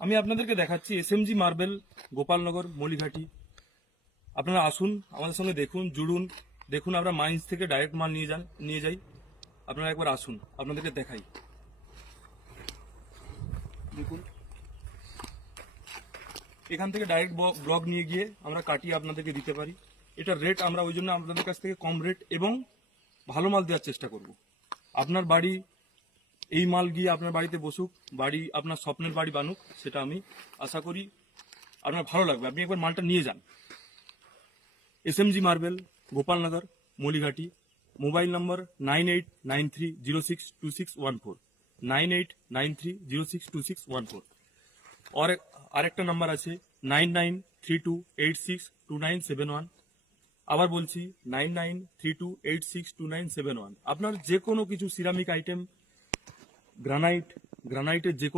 আমি আপনাদেরকে দেখাচ্ছি এসএমজি মার্বেল, গোপালনগর, মলিঘাটি। আপনারা আসুন, আমাদের সঙ্গে দেখুন, জুড়ুন, দেখুন। আমরা মাইন্স থেকে ডাইরেক্ট মাল নিয়ে যাই। আপনারা একবার আসুন, আপনাদেরকে দেখাই। দেখুন, এখান থেকে ডাইরেক্ট ব্লক নিয়ে গিয়ে আমরা কাটিয়ে আপনাদেরকে দিতে পারি। এটার রেট আমরা ওই জন্য আপনাদের কাছ থেকে কম রেট এবং ভালো মাল দেওয়ার চেষ্টা করব। আপনার বাড়ি এই মাল গিয়ে আপনার বাড়িতে বসুক, বাড়ি আপনার স্বপ্নের বাড়ি বানুক, সেটা আমি আশা করি আপনার ভালো লাগবে। আপনি একবার মালটা নিয়ে যান। SMG marble, Gopalnagar, Malighati. Mobile number 9893062614, 9893062614। और আরেকটা নাম্বার আছে 9932862971। আবার বলছি 9932862971। আপনার যে কোনো কিছু সিরামিক আইটেম, গ্রানাইটের যে কোনো